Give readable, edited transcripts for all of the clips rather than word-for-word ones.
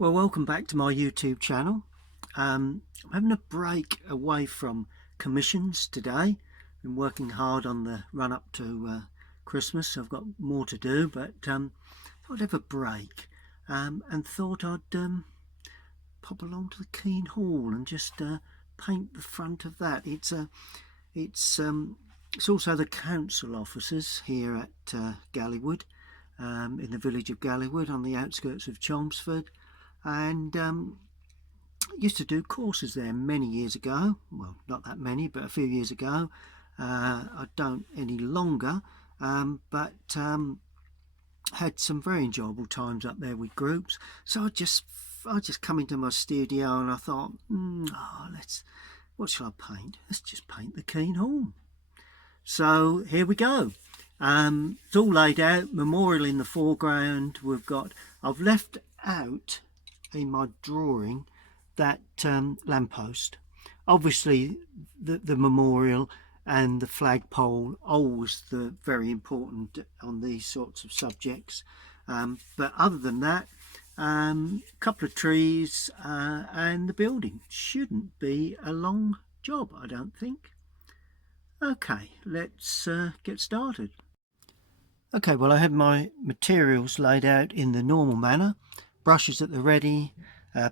Well, welcome back to my YouTube channel. I'm having a break away from commissions today. Been working hard on the run up to Christmas. I've got more to do, but thought I'd have a break and thought I'd pop along to the Keene Hall and just paint the front of that. It's also the council offices here at Galleywood, in the village of Galleywood on the outskirts of Chelmsford. And used to do courses there many years ago. Well, not that many, but a few years ago. I don't any longer, but had some very enjoyable times up there with groups. So I just come into my studio and I thought, what shall I paint? Let's just paint the Keene Hall. So here we go. It's all laid out. Memorial in the foreground. I've left out in my drawing that lamppost. Obviously the memorial and the flagpole, always the very important on these sorts of subjects, but other than that, a couple of trees, and the building shouldn't be a long job, I don't think. Okay, let's get started. Okay, well, I had my materials laid out in the normal manner. Brushes at the ready,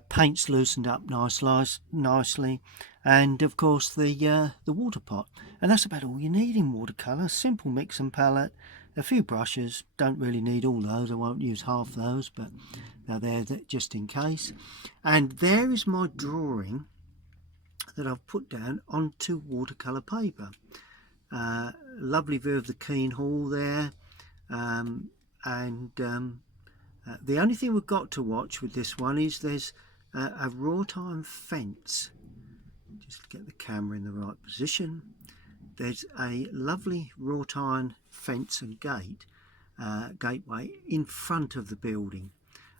paints loosened up nicely, and of course the water pot. And that's about all you need in watercolour. Simple mix and palette, a few brushes. Don't really need all those. I won't use half those, but they're there just in case. And there is my drawing that I've put down onto watercolour paper. Lovely view of the Keene Hall there. The only thing we've got to watch with this one is there's a wrought iron fence. Just get the camera in the right position. There's a lovely wrought iron fence and gateway in front of the building,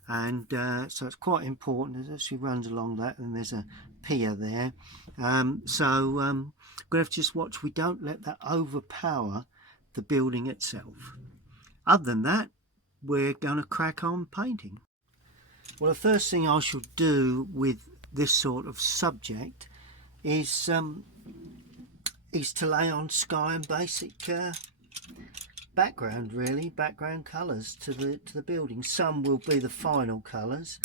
and so it's quite important. It actually runs along that, and there's a pier there. We're going to have to just watch we don't let that overpower the building itself. Other than that, we're going to crack on painting. Well, the first thing I shall do with this sort of subject is to lay on sky and basic background, really, background colours to the building. Some will be the final colours,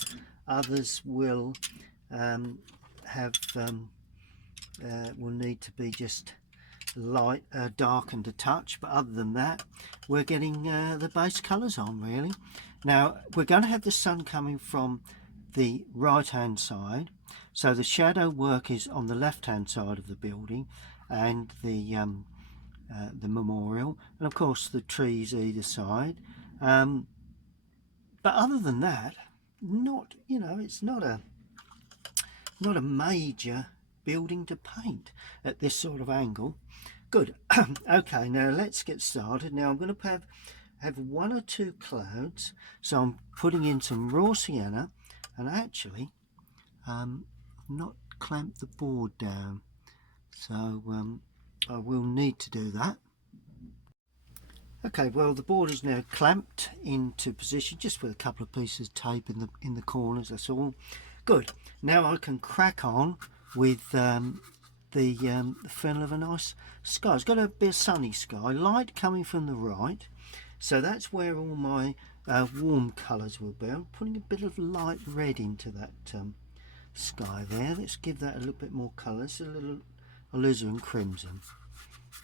others will will need to be just light, darkened a touch, but other than that we're getting the base colours on, really. Now we're going to have the sun coming from the right hand side, so the shadow work is on the left hand side of the building, and the memorial, and of course the trees either side. But other than that, it's not a major building to paint at this sort of angle. Good. Okay, now let's get started. Now I'm going to have one or two clouds, so I'm putting in some raw sienna, and actually not clamped the board down, so I will need to do that. Okay, well, the board is now clamped into position, just with a couple of pieces of tape in the corners, that's all. Good. Now I can crack on with the feel of a nice sky. It's got to be a sunny sky, light coming from the right, so that's where all my warm colours will be. I'm putting a bit of light red into that sky there. Let's give that a little bit more colour. It's a little alizarin crimson.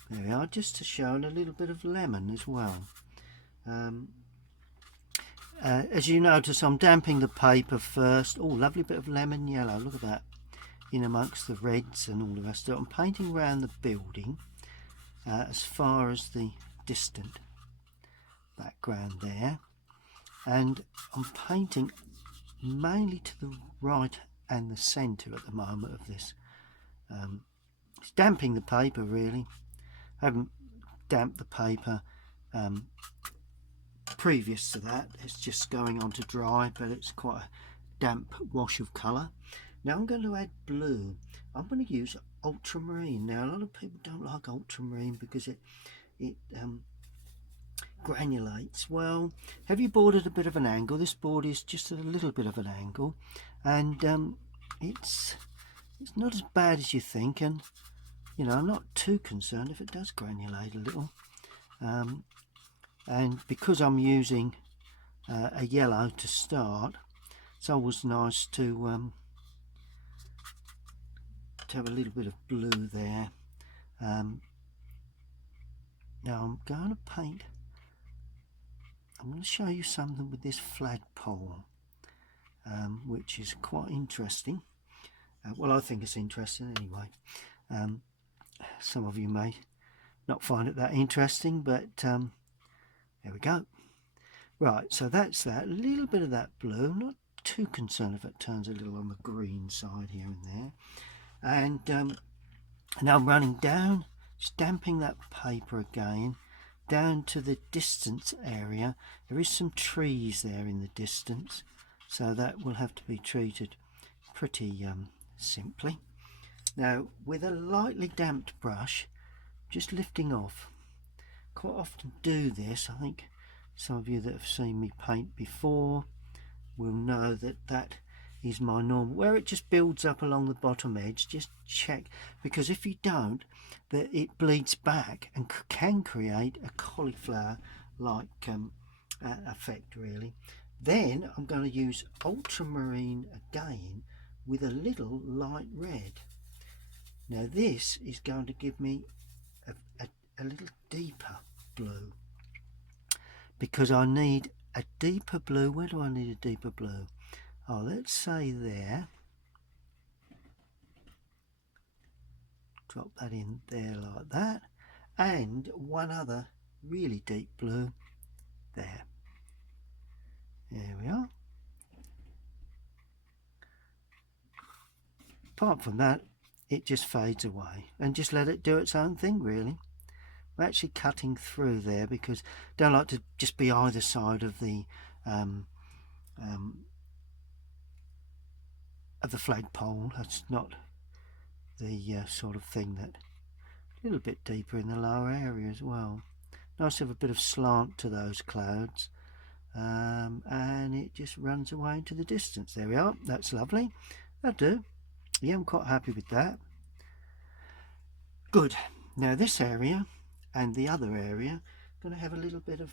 There we are, just to show, and a little bit of lemon as well. As you notice, I'm damping the paper first. Oh, lovely bit of lemon yellow, look at that, in amongst the reds and all the rest of it. I'm painting around the building as far as the distant background there, and I'm painting mainly to the right and the centre at the moment of this. It's damping the paper, really. I haven't damped the paper previous to that. It's just going on to dry, but it's quite a damp wash of colour. Now I'm going to add blue. I'm going to use ultramarine. Now a lot of people don't like ultramarine because it granulates? Well, have you bored at a bit of an angle? This board is just at a little bit of an angle, and it's not as bad as you think, and you know, I'm not too concerned if it does granulate a little. And because I'm using a yellow to start, it's always nice to have a little bit of blue there. Now I'm going to paint, I'm going to show you something with this flagpole, which is quite interesting. Well, I think it's interesting anyway. Some of you may not find it that interesting, but there we go. Right, so that's that. A little bit of that blue. Not too concerned if it turns a little on the green side here and there. And now I'm running down, stamping that paper again, down to the distance area. There is some trees there in the distance, so that will have to be treated pretty simply. Now, with a lightly damped brush, just lifting off. Quite often do this. I think some of you that have seen me paint before will know that that is my normal, where it just builds up along the bottom edge. Just check, because if you don't, that it bleeds back and can create a cauliflower like effect really. Then I'm going to use ultramarine again with a little light red. Now this is going to give me a little deeper blue, because I need a deeper blue. Where do I need a deeper blue? Oh, let's say there. Drop that in there like that, and one other really deep blue there. There we are. Apart from that, it just fades away, and just let it do its own thing really. I'm actually cutting through there because I don't like to just be either side of the flagpole. That's not the sort of thing that, a little bit deeper in the lower area as well. Nice to have a bit of slant to those clouds, and it just runs away into the distance. There we are. That's lovely. That'll do. Yeah, I'm quite happy with that. Good. Now this area and the other area, going to have a little bit of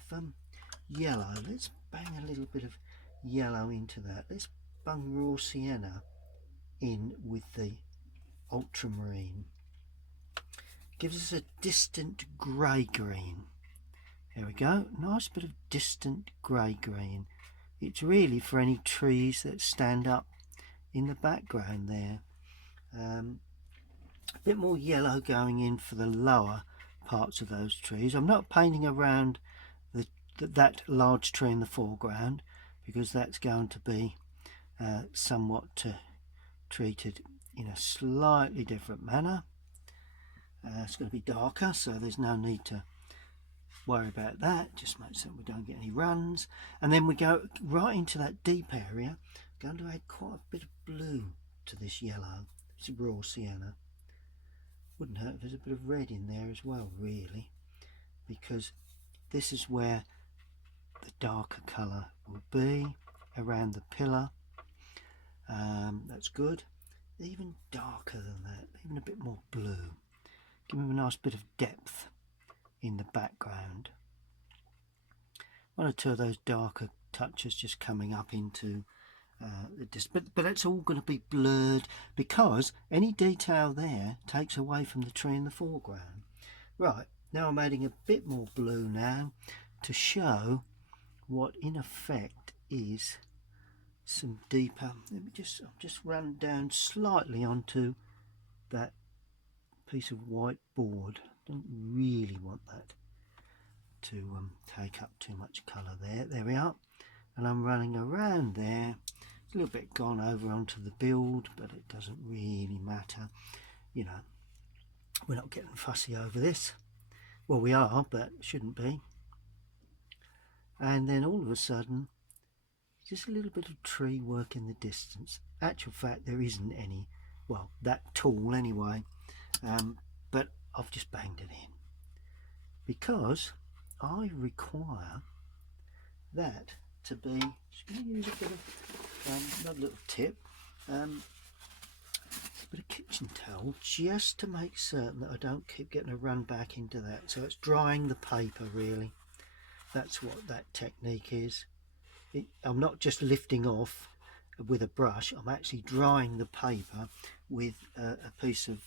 yellow. Let's bang a little bit of yellow into that. Let's bung raw sienna in with the ultramarine. Gives us a distant grey green. There we go. Nice bit of distant grey green. It's really for any trees that stand up in the background there. A bit more yellow going in for the lower parts of those trees. I'm not painting around that large tree in the foreground, because that's going to be somewhat treated in a slightly different manner. It's going to be darker, so there's no need to worry about that. Just make sure we don't get any runs. And then we go right into that deep area. Going to add quite a bit of blue to this yellow. It's raw sienna. Wouldn't hurt if there's a bit of red in there as well, really, because this is where the darker colour will be, around the pillar. That's good. Even darker than that, even a bit more blue. Give them a nice bit of depth in the background. One or two of those darker touches just coming up into but it's all going to be blurred, because any detail there takes away from the tree in the foreground. Right, now I'm adding a bit more blue now to show what in effect is some deeper. Let me just run down slightly onto that piece of white board. Don't really want that to take up too much colour there. There we are. And I'm running around there. It's a little bit gone over onto the build, but it doesn't really matter. You know, we're not getting fussy over this. Well, we are, but shouldn't be. And then all of a sudden, just a little bit of tree work in the distance. Actual fact, there isn't any, well, that tall anyway, but I've just banged it in, because I require that to be, just going to use a bit of another little tip, a bit of kitchen towel, just to make certain that I don't keep getting a run back into that. So it's drying the paper, really. That's what that technique is. I'm not just lifting off with a brush, I'm actually drying the paper with a piece of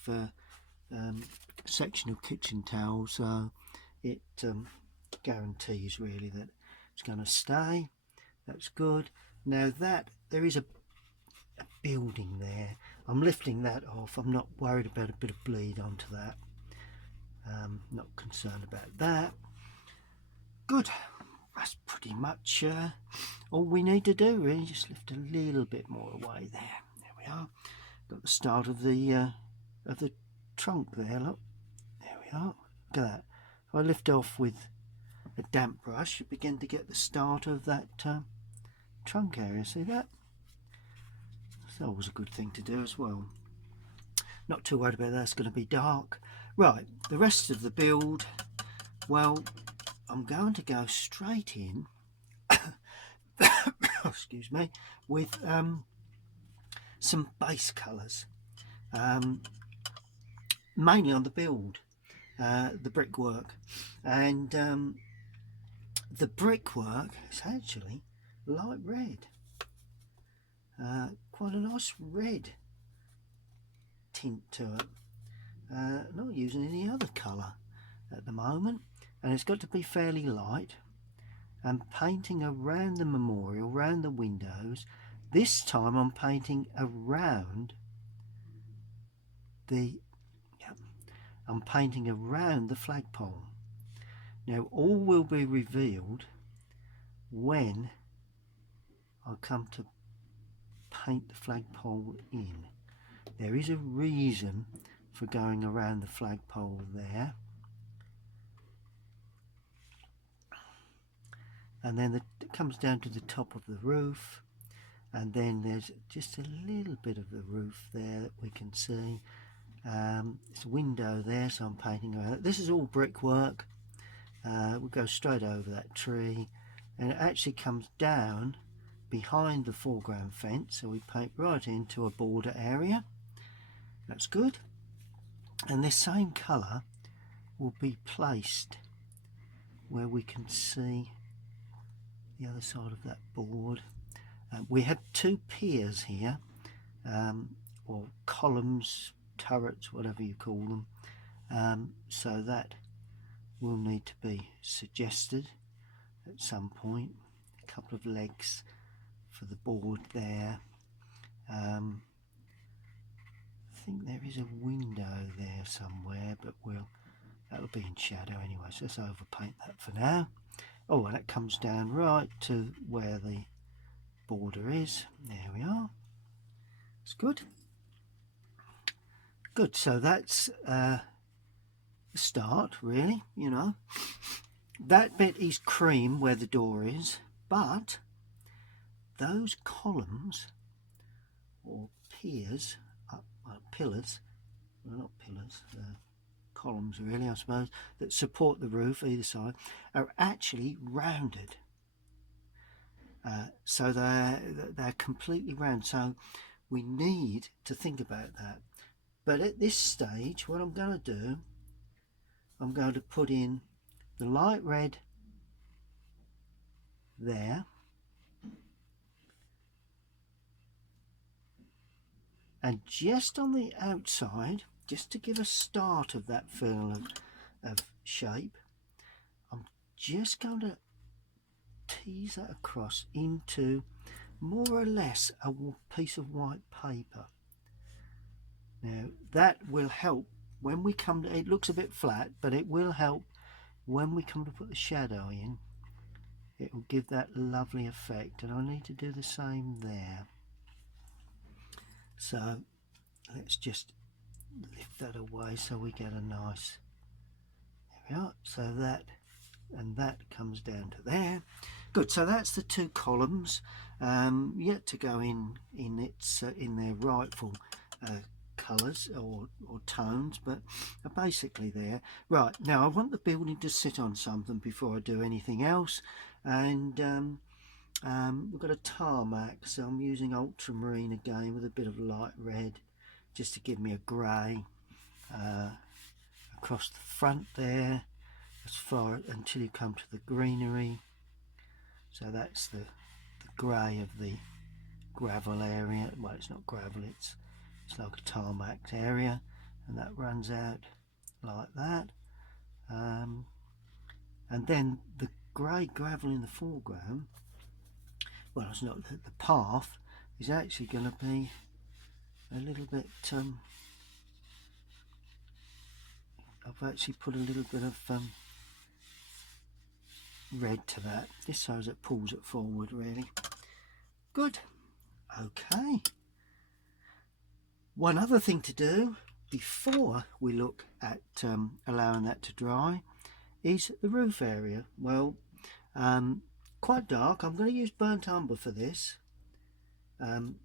sectional kitchen towel, so it guarantees really that it's going to stay. That's good. Now that there is a building there, I'm lifting that off. I'm not worried about a bit of bleed onto that. Not concerned about that. Good. That's pretty much all we need to do, really. Just lift a little bit more away there. There we are. Got the start of the trunk there. Look, there we are. Look at that. If I lift off with a damp brush, you begin to get the start of that trunk area. See that? It's always a good thing to do as well. Not too worried about that. It's going to be dark. Right, the rest of the build, well, I'm going to go straight in excuse me, with some base colours, mainly on the build, the brickwork, and the brickwork is actually light red, quite a nice red tint to it. Not using any other colour at the moment, and it's got to be fairly light. I'm painting around the memorial, around the windows. This time I'm painting around the flagpole. Now all will be revealed when I come to paint the flagpole in. There is a reason for going around the flagpole there. And then it comes down to the top of the roof, and then there's just a little bit of the roof there that we can see. There's a window there, so I'm painting around it. This is all brickwork. We'll go straight over that tree, and it actually comes down behind the foreground fence, so we paint right into a border area. That's good. And this same colour will be placed where we can see the other side of that board. We have two piers here, or columns, turrets, whatever you call them, so that will need to be suggested at some point. A couple of legs for the board there. I think there is a window there somewhere, but that'll be in shadow anyway, so let's overpaint that for now. Oh, and it comes down right to where the border is. There we are. It's good. Good, so that's the start, really, you know. That bit is cream where the door is, but those columns or piers, pillars, well, not pillars, columns really, I suppose, that support the roof either side, are actually rounded. So they're completely round, so we need to think about that. But at this stage, what I'm going to do, I'm going to put in the light red there, and just on the outside, just to give a start of that feel of shape, I'm just going to tease that across into more or less a piece of white paper. Now that will help when we come to, it looks a bit flat, but it will help when we come to put the shadow in. It will give that lovely effect, and I need to do the same there. So let's just lift that away so we get a nice, there we are, so that, and that comes down to there. Good, so that's the two columns, yet to go in their rightful colours or tones, but are basically there. Right, now I want the building to sit on something before I do anything else, and we've got a tarmac, so I'm using ultramarine again with a bit of light red just to give me a grey across the front there, as far until you come to the greenery. So that's the grey of the gravel area. Well, it's not gravel, it's like a tarmac area, and that runs out like that. And then the grey gravel in the foreground, well, it's not, the path is actually going to be a little bit I've actually put a little bit of red to that, just so as it pulls it forward really. Good. Okay. One other thing to do before we look at allowing that to dry is the roof area. Well, quite dark. I'm going to use burnt umber for this. I'm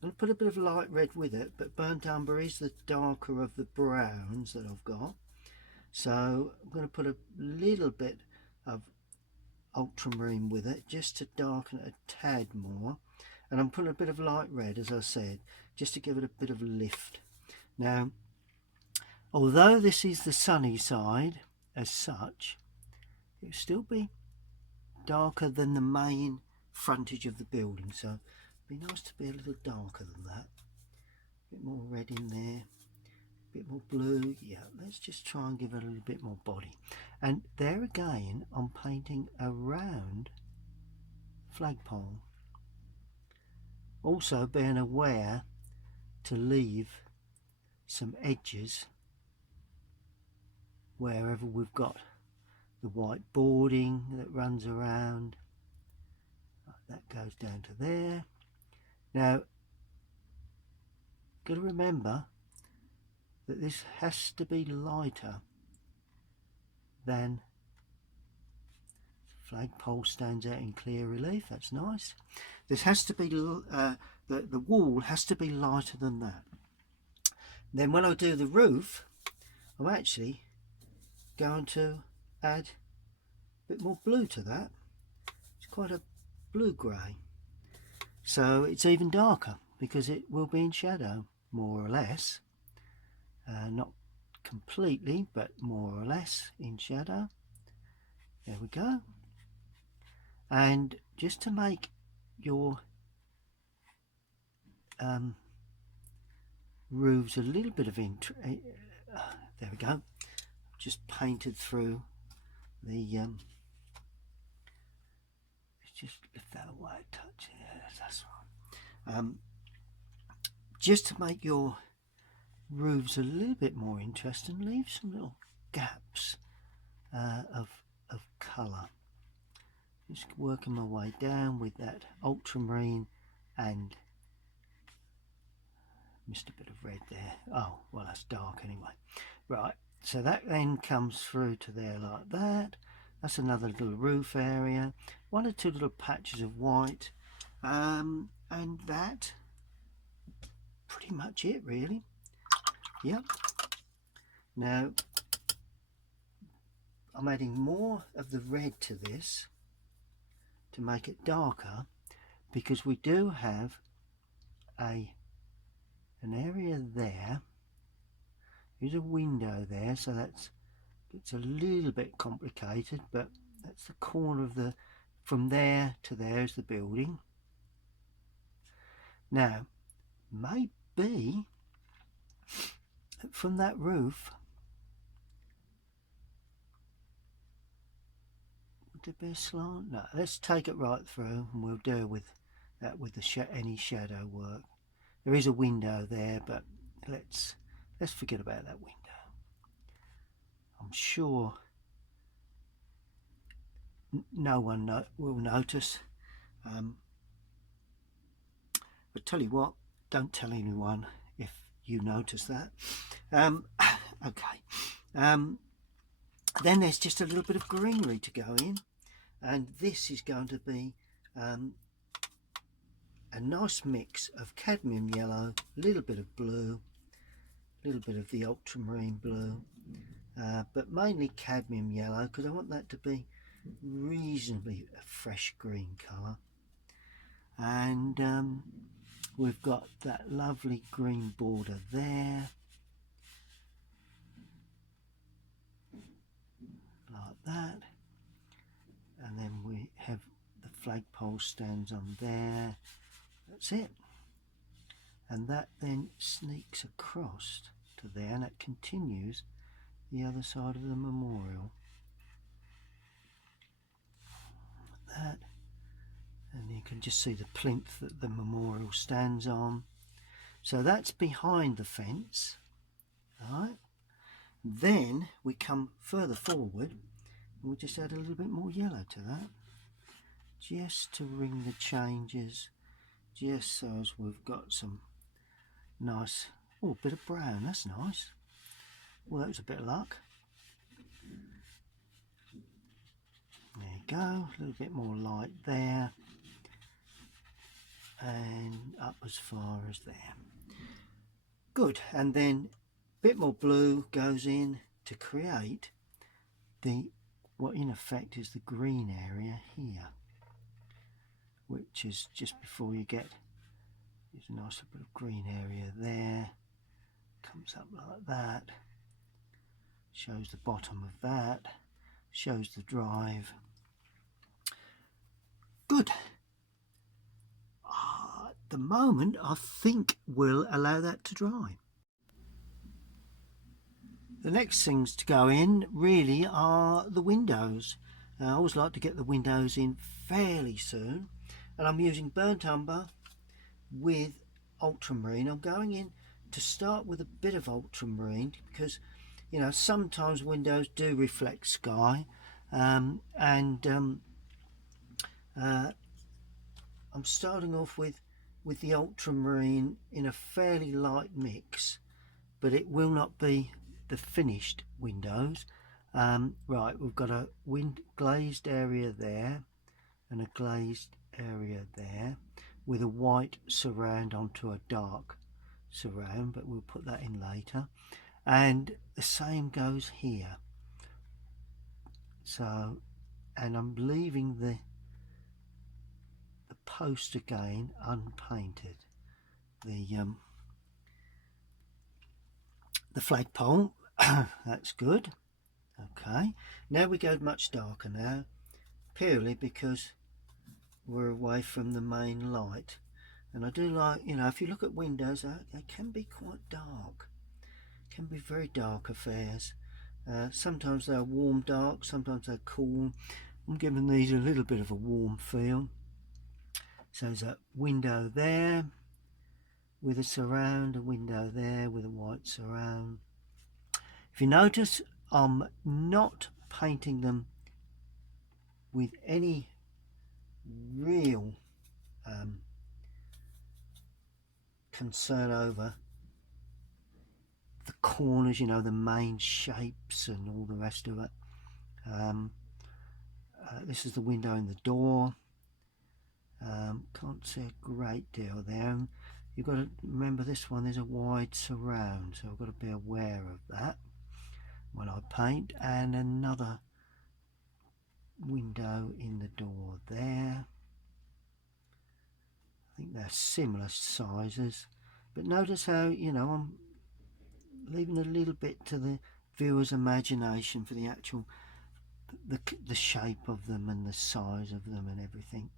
going to put a bit of light red with it, but burnt umber is the darker of the browns that I've got. So I'm going to put a little bit of ultramarine with it just to darken it a tad more, and I'm putting a bit of light red, as I said, just to give it a bit of lift. Now, although this is the sunny side as such, it will still be darker than the main frontage of the building, so it'd be nice to be a little darker than that. A bit more red in there, a bit more blue. Yeah, let's just try and give it a little bit more body. And there again, I'm painting around flagpole, also being aware to leave some edges wherever we've got the white boarding that runs around. That goes down to there. Now, got to remember that this has to be lighter than flagpole. Stands out in clear relief, that's nice. This has to be the wall has to be lighter than that. Then when I do the roof, I'm actually going to add a bit more blue to that. It's quite a blue grey, so it's even darker because it will be in shadow, more or less. Not completely, but more or less in shadow. There we go. And just to make your roofs a little bit of interest, there we go. Just painted through the just lift that away a touch. Yeah, that's right. Just to make your roofs a little bit more interesting, leave some little gaps of colour. Just working my way down with that ultramarine and missed a bit of red there. Oh, well, that's dark anyway. Right, so that then comes through to there like that. That's another little roof area, one or two little patches of white, and that pretty much it really. Yep. Now I'm adding more of the red to this to make it darker, because we do have an area there. There's a window there, so it's a little bit complicated, but that's the corner of the, from there to there is the building. Now maybe from that roof would there be a slant? No, let's take it right through and we'll deal with that with the any shadow work. There is a window there, but let's forget about that window. I'm sure no one will notice, but tell you what, don't tell anyone if you notice that. Okay. Then there's just a little bit of greenery to go in, and this is going to be a nice mix of cadmium yellow, a little bit of blue, a little bit of the ultramarine blue, but mainly cadmium yellow, because I want that to be reasonably a fresh green colour. And we've got that lovely green border there, like that, and then we have the flagpole stands on there. That's it, and that then sneaks across to there, and it continues the other side of the memorial. That, and you can just see the plinth that the memorial stands on. So that's behind the fence, right? Then we come further forward and we'll just add a little bit more yellow to that, just to ring the changes, just so as we've got some nice, oh, a bit of brown, that's nice. Well, that was a bit of luck. There you go, a little bit more light there, and up as far as there. Good, and then a bit more blue goes in to create the, what in effect is the green area here, which is just before you get, there's a nice little bit of green area there, comes up like that, shows the bottom of that, shows the drive. Good. At the moment I think we'll allow that to dry. The next things to go in really are the windows. I always like to get the windows in fairly soon, and I'm using burnt umber with ultramarine. I'm going in to start with a bit of ultramarine because, you know, sometimes windows do reflect sky, I'm starting off with the ultramarine in a fairly light mix, but it will not be the finished windows. Right, we've got a glazed area there and a glazed area there with a white surround onto a dark surround, but we'll put that in later, and the same goes here. So, and I'm leaving the post again unpainted, the flagpole. That's good. Okay, now we go much darker now, purely because we're away from the main light, and I do like, you know, if you look at windows, they can be quite dark, can be very dark affairs. Sometimes they're warm dark, sometimes they're cool. I'm giving these a little bit of a warm feel. So there's a window there with a surround, a window there with a white surround. If you notice, I'm not painting them with any real concern over the corners, you know, the main shapes and all the rest of it. This is the window in the door. Can't see a great deal there. You've got to remember this one, there's a wide surround, so I've got to be aware of that when I paint. And another window in the door there. I think they're similar sizes, but notice how, you know, I'm leaving a little bit to the viewer's imagination for the actual the shape of them and the size of them and everything.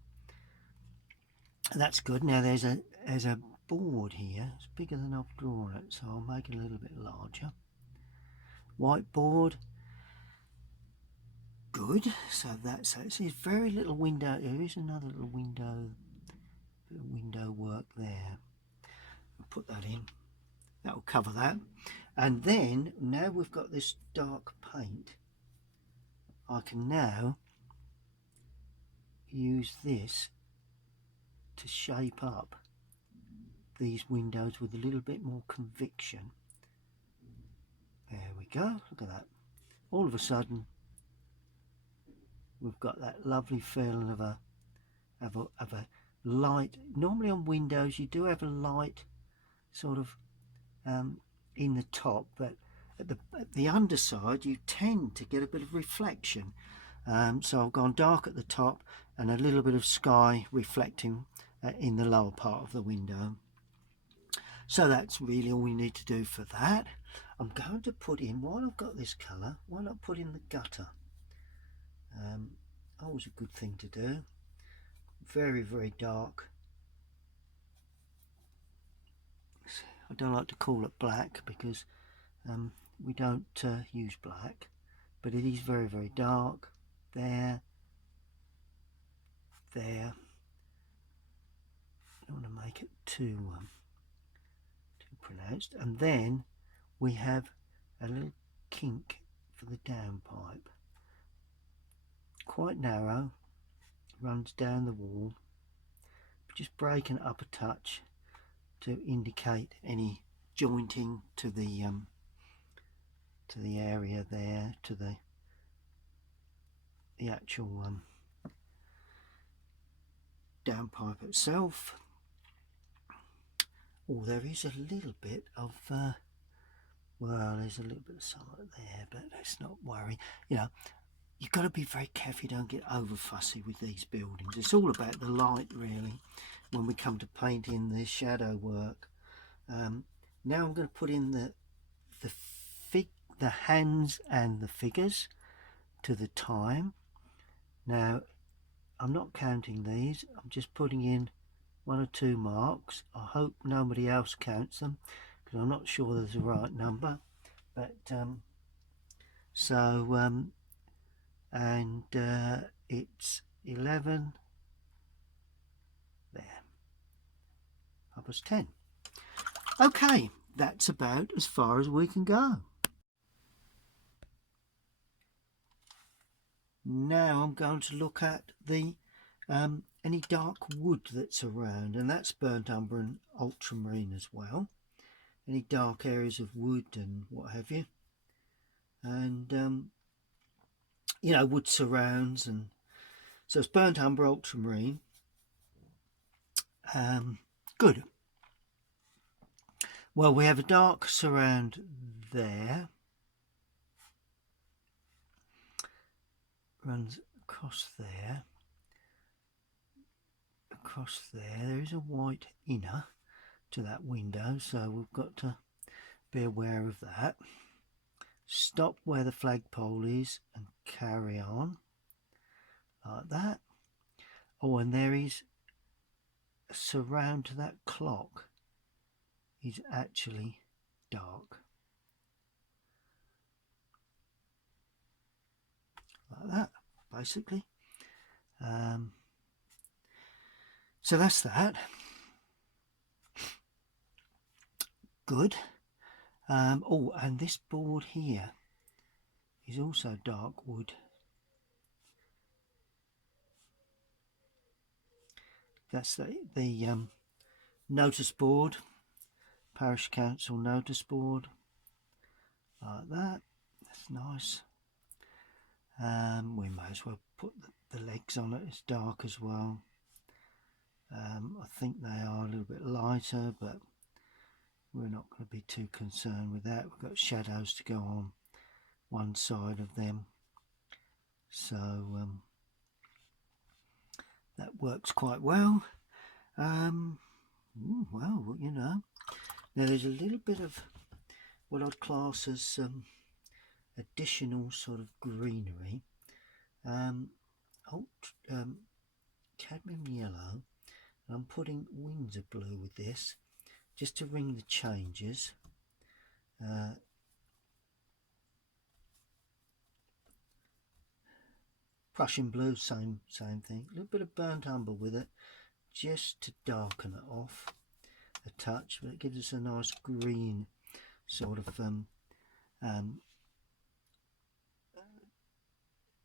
That's good. Now there's a board here. It's bigger than I've drawn it, so I'll make it a little bit larger. Whiteboard. Good. So that's it. See, very little window. There is another little window. Bit of window work there. I'll put that in. That will cover that. And then now we've got this dark paint, I can now use this to shape up these windows with a little bit more conviction. There we go, look at that. All of a sudden we've got that lovely feeling of a light. Normally on windows you do have a light sort of in the top, but at the underside you tend to get a bit of reflection. So I've gone dark at the top and a little bit of sky reflecting in the lower part of the window. So that's really all we need to do for that. I'm going to put in, while I've got this colour, why not put in the gutter? Always a good thing to do. Very, very dark. I don't like to call it black because we don't use black, but it is very, very dark. There. I don't want to make it too pronounced. And then we have a little kink for the downpipe, quite narrow, runs down the wall, just breaking it up a touch to indicate any jointing to the area there, to the actual downpipe itself. Oh, there is a little bit of well, there's a little bit of sunlight there, but let's not worry. You know, you've got to be very careful you don't get over fussy with these buildings. It's all about the light, really, when we come to painting the shadow work. Now I'm going to put in the hands and the figures to the time. Now I'm not counting these, I'm just putting in 1 or 2 marks. I hope nobody else counts them because I'm not sure there's a right number, but it's 11 there, plus 10. Okay, that's about as far as we can go. Now I'm going to look at the any dark wood that's around, and that's burnt umber and ultramarine as well. Any dark areas of wood and what have you, and you know, wood surrounds, and so it's burnt umber, ultramarine. Good. Well, we have a dark surround there, runs across there. Across there is a white inner to that window, so we've got to be aware of that. Stop where the flagpole is and carry on like that. Oh, and there is a surround to that clock is actually dark, like that basically. So that's that. Good. Oh, and this board here is also dark wood. That's the notice board, parish council notice board, like that. That's nice. We may as well put the legs on it. It's dark as well. I think they are a little bit lighter, but we're not going to be too concerned with that. We've got shadows to go on one side of them, so that works quite well. Well, you know, now there's a little bit of what I'd class as additional sort of greenery. Cadmium yellow. I'm putting Windsor blue with this just to ring the changes. Prussian blue, same thing. A little bit of burnt umber with it just to darken it off a touch, but it gives us a nice green sort of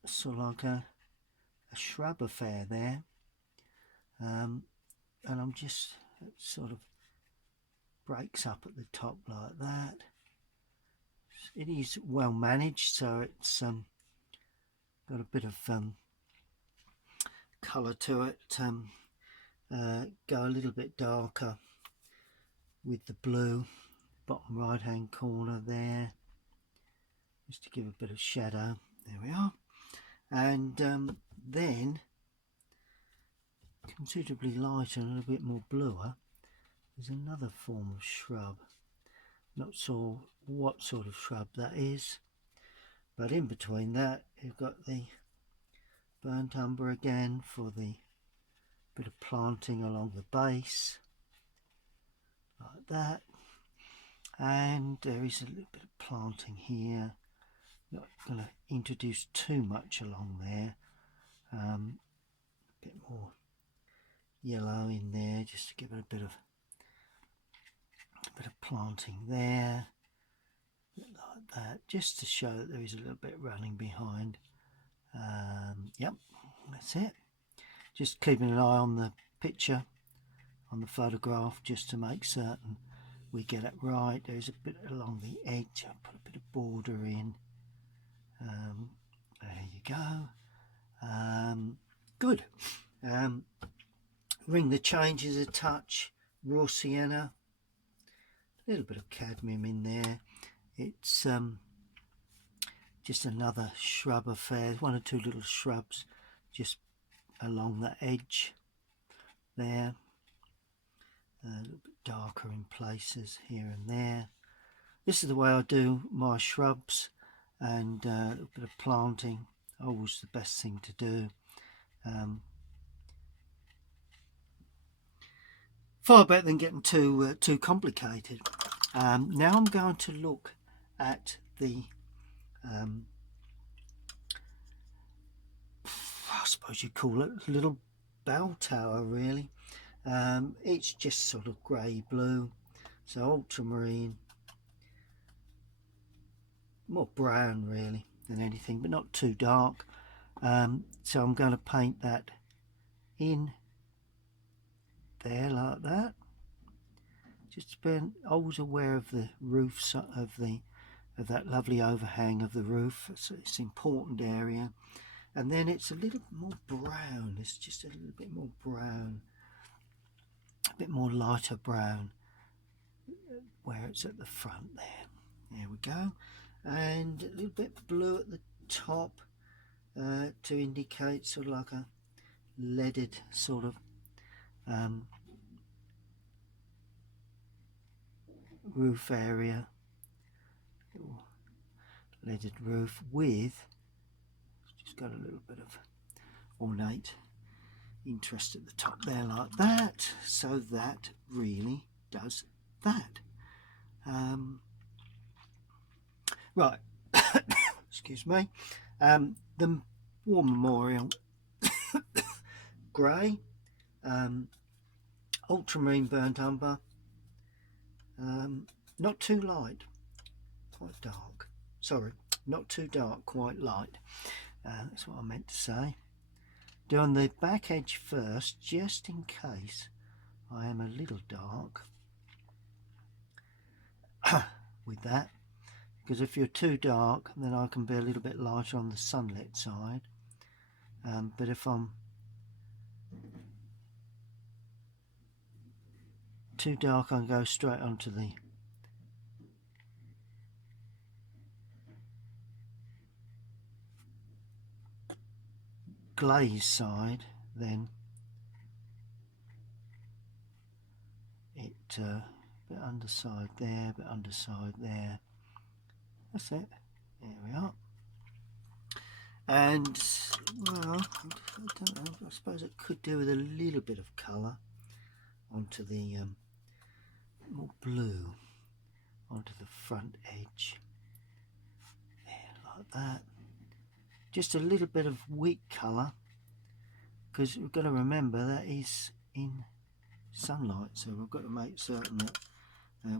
sort of like a shrub affair there. And I'm just, it sort of breaks up at the top like that. It is well managed, so it's got a bit of colour to it. Go a little bit darker with the blue bottom right hand corner there, just to give a bit of shadow. There we are. And then considerably lighter and a little bit more bluer, there's another form of shrub. Not sure what sort of shrub that is, but in between that you've got the burnt umber again for the bit of planting along the base, like that. And there is a little bit of planting here. Not going to introduce too much along there. A bit more yellow in there, just to give it a bit of planting there, like that, just to show that there is a little bit running behind. Yep, that's it. Just keeping an eye on the picture, on the photograph, just to make certain we get it right. There's a bit along the edge. I'll put a bit of border in. There you go. Good. Ring the changes a touch, raw sienna, a little bit of cadmium in there. It's just another shrub affair, one or two little shrubs just along the edge there, a little bit darker in places here and there. This is the way I do my shrubs, and a little bit of planting, always the best thing to do. Far better than getting too complicated. Now I'm going to look at the I suppose you call it a little bell tower, really. It's just sort of grey blue, so ultramarine, more brown really than anything, but not too dark. So I'm going to paint that in there like that. Just being always aware of the roofs of that lovely overhang of the roof. It's an important area. And then it's a little more brown. It's just a little bit more brown, a bit more lighter brown where it's at the front there. There we go. And a little bit blue at the top to indicate sort of like a leaded sort of roof area, leaded roof with just got a little bit of ornate interest at the top there like that, so that really does that. Right, excuse me. The War Memorial grey, ultramarine burnt umber, not too light, quite dark. Sorry, not too dark, quite light. That's what I meant to say. Doing the back edge first, just in case I am a little dark with that, because if you're too dark, then I can be a little bit lighter on the sunlit side. But if I'm too dark, I can go straight onto the glaze side, then it bit underside there, bit underside there. That's it. There we are. And well, I don't know, I suppose it could do with a little bit of colour onto the more blue onto the front edge there, like that. Just a little bit of weak colour, because we've got to remember that is in sunlight, so we've got to make certain that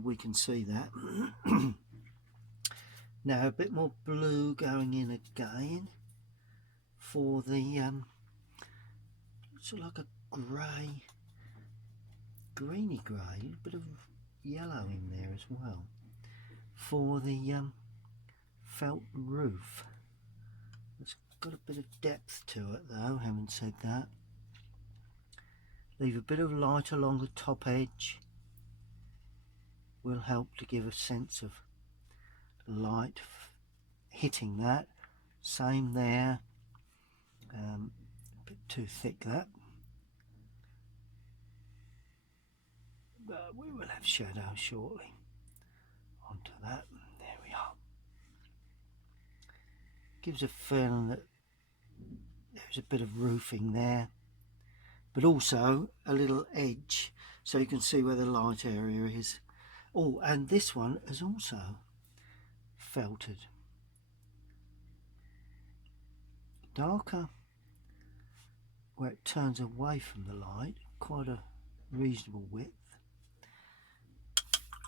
we can see that. Now a bit more blue going in again for the sort of like a grey, greeny grey, a little bit of yellow in there as well for the felt roof. It's got a bit of depth to it though, having said that. Leave a bit of light along the top edge will help to give a sense of light hitting that. Same there, a bit too thick that, but we will have shadow shortly onto that. There we are. Gives a feeling that there's a bit of roofing there, but also a little edge so you can see where the light area is. Oh, and this one is also felted. Darker where it turns away from the light, quite a reasonable width.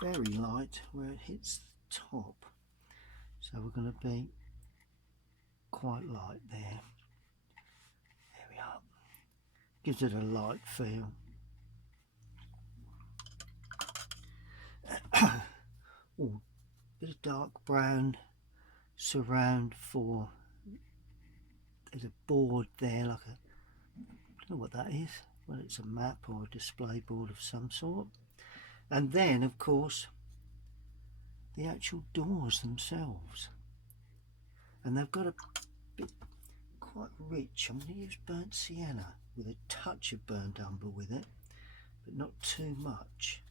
Very light where it hits the top, so we're going to be quite light there. There we are. Gives it a light feel. Oh, bit of dark brown surround for, there's a board there, like a, I don't know what that is, well, it's a map or a display board of some sort. And then of course the actual doors themselves, and they've got a bit quite rich. I'm going to use burnt sienna with a touch of burnt umber with it, but not too much,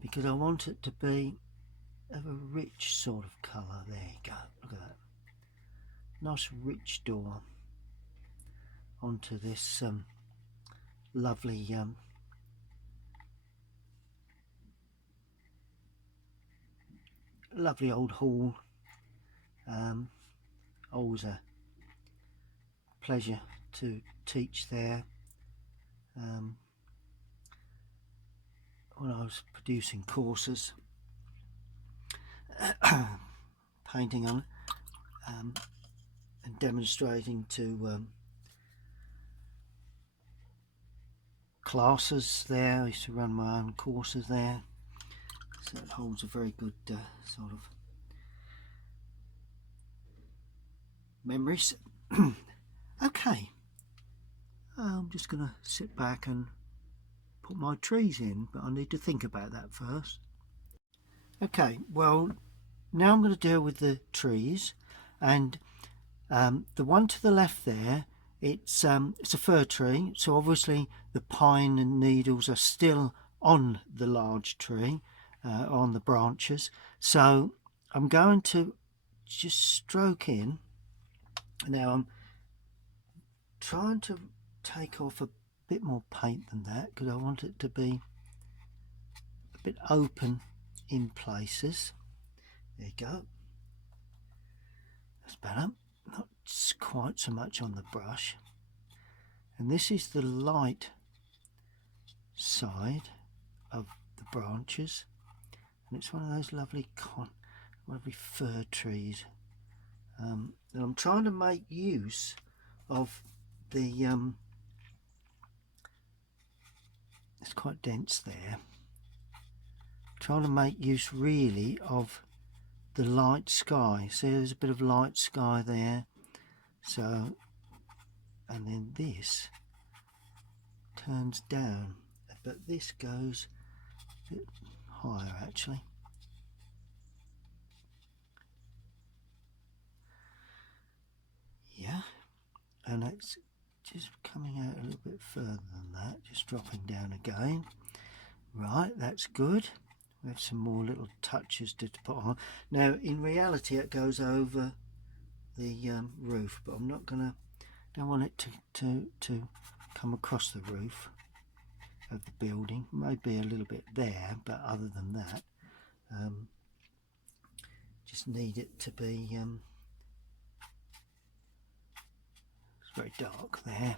because I want it to be of a rich sort of colour. There you go, look at that, nice rich door onto this lovely lovely old hall. Always a pleasure to teach there. When I was producing courses, painting on and demonstrating to classes there. I used to run my own courses there, so it holds a very good sort of memories. Okay, I'm just going to sit back and put my trees in, but I need to think about that first. Okay, well, now I'm going to deal with the trees, and the one to the left there, it's a fir tree, so obviously the pine and needles are still on the large tree, on the branches, so I'm going to just stroke in. Now I'm trying to take off a bit more paint than that because I want it to be a bit open in places. There you go, that's better, not quite so much on the brush. And this is the light side of the branches, and it's one of those lovely fir trees. And I'm trying to make use of the it's quite dense there, trying to make use really of the light sky. See, there's a bit of light sky there, so, and then this turns down, but this goes a bit higher actually. Yeah, and it's just coming out a little bit further than that, just dropping down again. Right, that's good. We have some more little touches to put on. Now in reality it goes over the roof, but I'm not gonna, don't want it to come across the roof of the building. Maybe a little bit there, but other than that, just need it to be it's very dark there.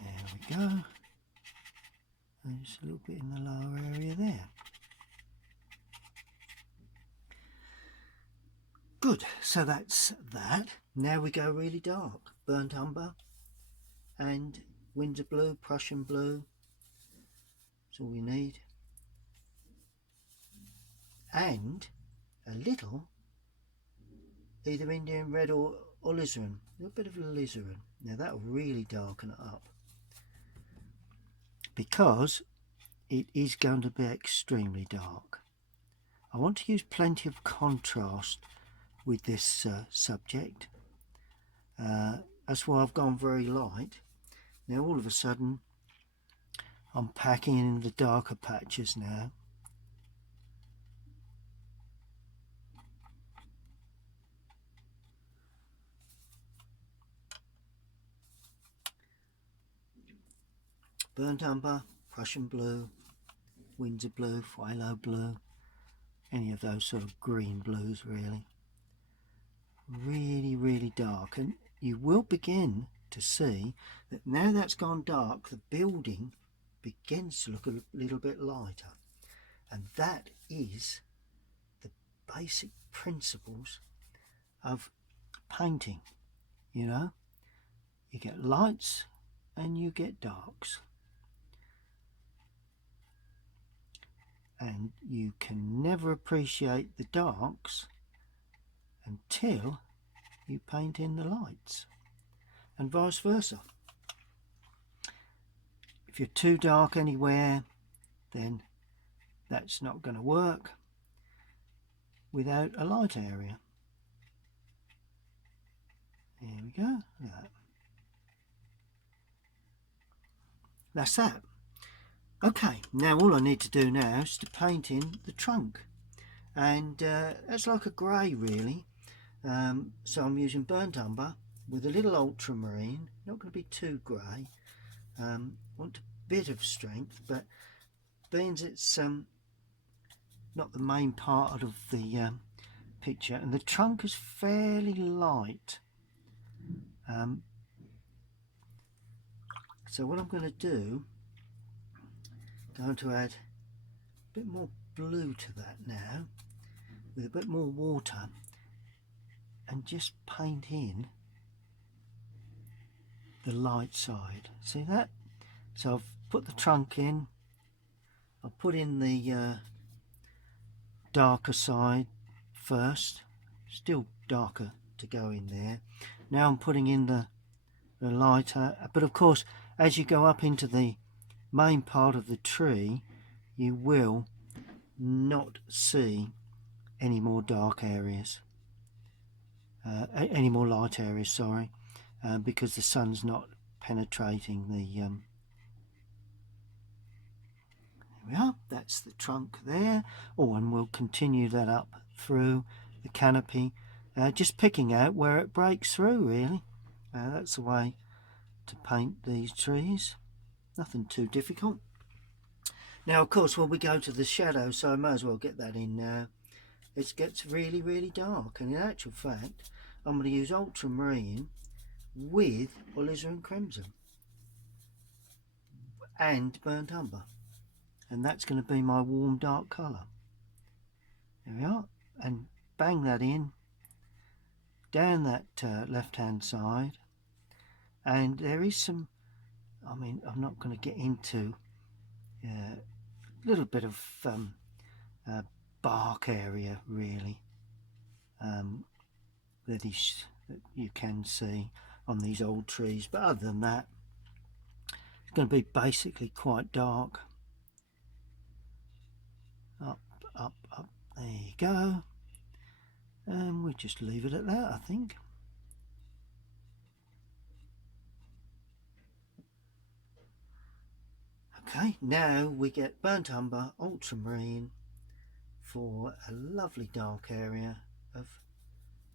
There we go. And just a little bit in the lower area there. Good, so that's that. Now we go really dark. Burnt umber and Windsor blue, Prussian blue. That's all we need. And a little either Indian red or alizarin. A little bit of alizarin. Now that'll really darken it up, because it is going to be extremely dark. I want to use plenty of contrast with this subject. That's why I've gone very light. Now all of a sudden I'm packing in the darker patches now. Burnt umber, Prussian blue, Windsor blue, phthalo blue, any of those sort of green blues really. Really, really dark, and you will begin to see that now that's gone dark, the building begins to look a little bit lighter, and that is the basic principles of painting. You know, you get lights and you get darks, and you can never appreciate the darks until you paint in the lights, and vice versa. If you're too dark anywhere, then that's not going to work without a light area. There we go. Look at that. That's that. Okay, now all I need to do now is to paint in the trunk, and that's like a grey really. So I'm using burnt umber with a little ultramarine, not going to be too grey. Want a bit of strength, but being it's not the main part of the picture, and the trunk is fairly light, so what I'm going to do, going to add a bit more blue to that now with a bit more water, and just paint in the light side. See that? So I've put the trunk in, I'll put in the darker side first, still darker to go in there. Now I'm putting in the lighter, but of course as you go up into the main part of the tree you will not see any more dark areas, any more light areas, sorry, because the sun's not penetrating the there we are, that's the trunk there. Oh, and we'll continue that up through the canopy, just picking out where it breaks through really. That's the way to paint these trees, nothing too difficult. Now of course when we go to the shadow, so I may as well get that in now, it gets really, really dark, and in actual fact I'm going to use ultramarine with alizarin crimson and burnt umber, and that's going to be my warm dark colour. There we are, and bang that in down that left hand side, and there is some, I mean I'm not going to get into a little bit of bark area really, that you can see on these old trees, but other than that it's going to be basically quite dark. Up, up, up, there you go, and we'll just leave it at that, I think. Okay, now we get burnt umber, ultramarine for a lovely dark area of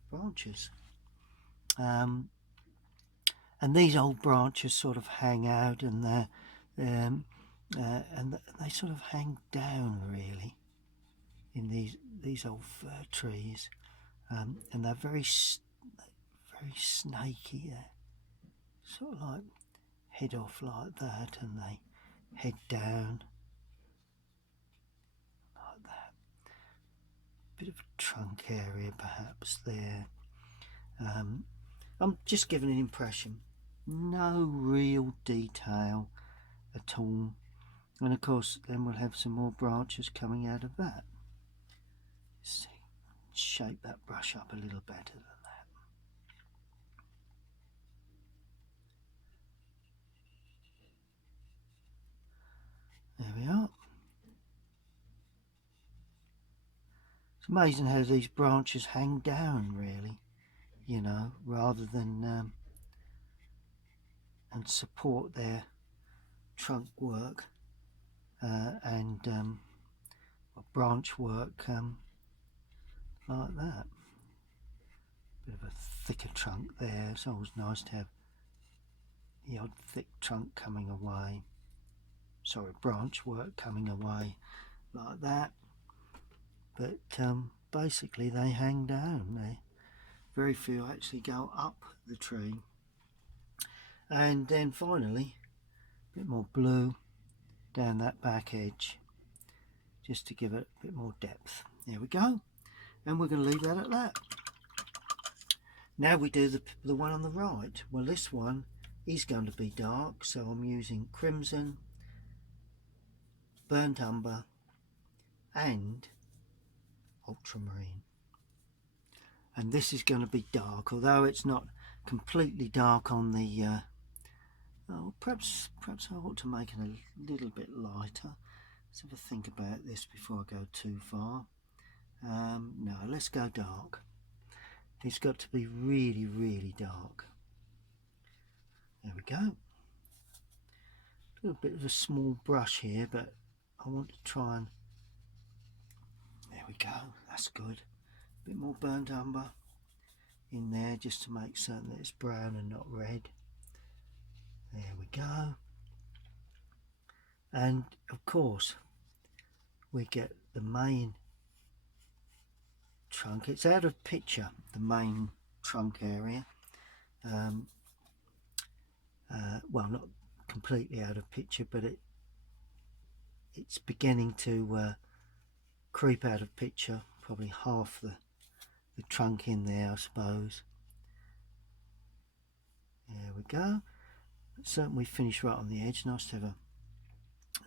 branches, and these old branches sort of hang out, and and they sort of hang down really in these old fir trees, and they're very snaky. They sort of like head off like that, and they head down like that. Bit of a trunk area perhaps there. I'm just giving an impression, no real detail at all, and of course then we'll have some more branches coming out of that. Let's see, shape that brush up a little better than that. There we are. It's amazing how these branches hang down, really, you know, rather than and support their trunk work and branch work like that. Bit of a thicker trunk there. It's always nice to have the odd thick trunk coming away. Sorry, branch work coming away like that. But basically they hang down. Very few actually go up the tree. And then finally, a bit more blue down that back edge, just to give it a bit more depth. There we go. And we're going to leave that at that. Now we do the one on the right. Well, this one is going to be dark, so I'm using crimson, burnt umber and ultramarine. And this is going to be dark, although it's not completely dark on the oh, perhaps I ought to make it a little bit lighter. Let's have a think about this before I go too far. No, let's go dark. It's got to be really, really dark. There we go. A little bit of a small brush here, but I want to try and... There we go, that's good. A bit more burnt umber in there just to make certain that it's brown and not red. There we go. And of course, we get the main trunk. It's out of picture, the main trunk area. Well, not completely out of picture, but it's beginning to creep out of picture. Probably half the trunk in there, I suppose. There we go. Certainly finished right on the edge. Nice to have a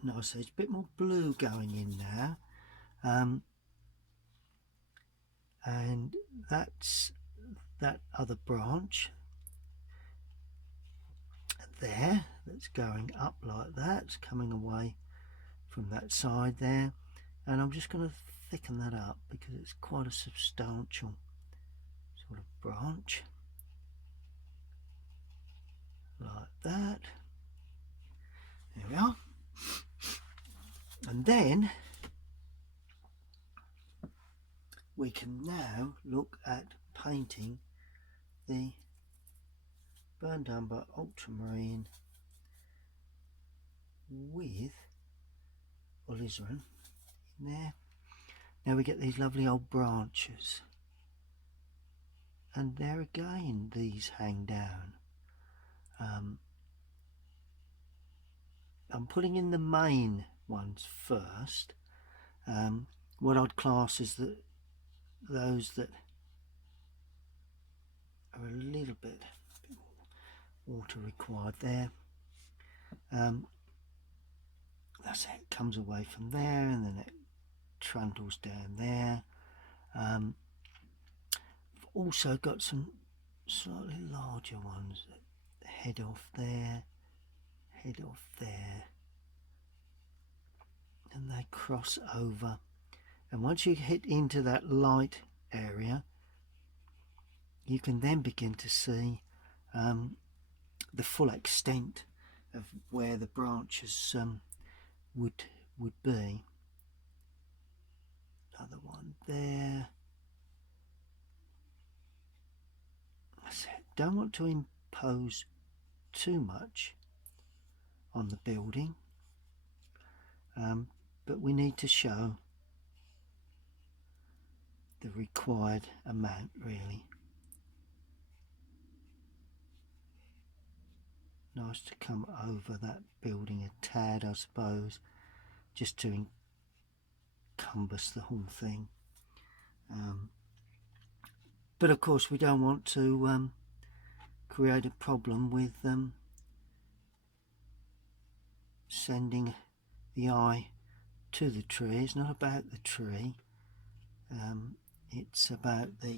nice edge. Bit more blue going in now. And that's that other branch there that's going up like that. It's coming away from that side there, and I'm just going to thicken that up because it's quite a substantial sort of branch like that. There we are. And then we can now look at painting the burnt umber ultramarine with alizarin in there. Now we get these lovely old branches, and there again these hang down. I'm putting in the main ones first. What I'd class is that those that are a little bit water required there. That's it, it comes away from there and then it trundles down there. I've also got some slightly larger ones that head off there, and they cross over. And once you hit into that light area, you can then begin to see the full extent of where the branches would be. Another one there. That's it. Don't want to impose too much on the building, but we need to show the required amount, really. Nice to come over that building a tad, I suppose, just to encompass the whole thing. But of course we don't want to create a problem with sending the eye to the tree. It's not about the tree, it's about the